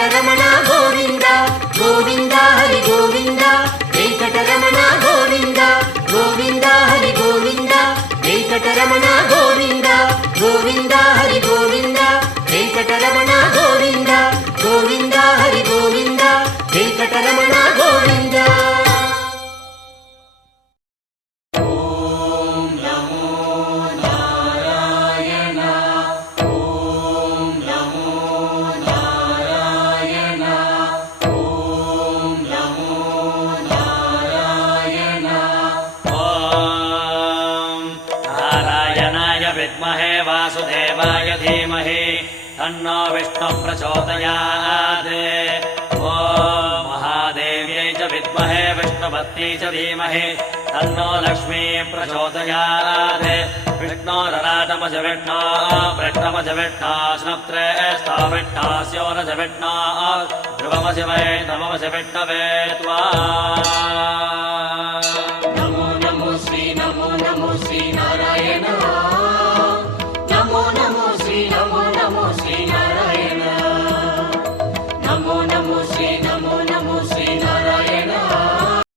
వెంకటరమణ గోవింద గోవింద హరి గోవింద వెంకటరమణ గోవింద గోవింద హరి గోవింద వెంకటరమణ గోవింద గోవింద హరి గోవింద వెంకటరమణ గోవింద గోవింద హరి గోవింద వెంకటరమణ గోవింద. विद्महे वासुदेवाय धीमहि तन्नो विष्णुः प्रचोदयात्। ॐ महादेव्यै च विद्महे विष्णुपत्न्यै च धीमहि तन्नो लक्ष्मी प्रचोदयात्। विष्णोरराटमज विष्णो वृष्णमज विष्णो स्नप्त्रेष्ठो विष्णोऽस्योरज विष्णो ध्रुवमज वै नममज विष्णवे त्वा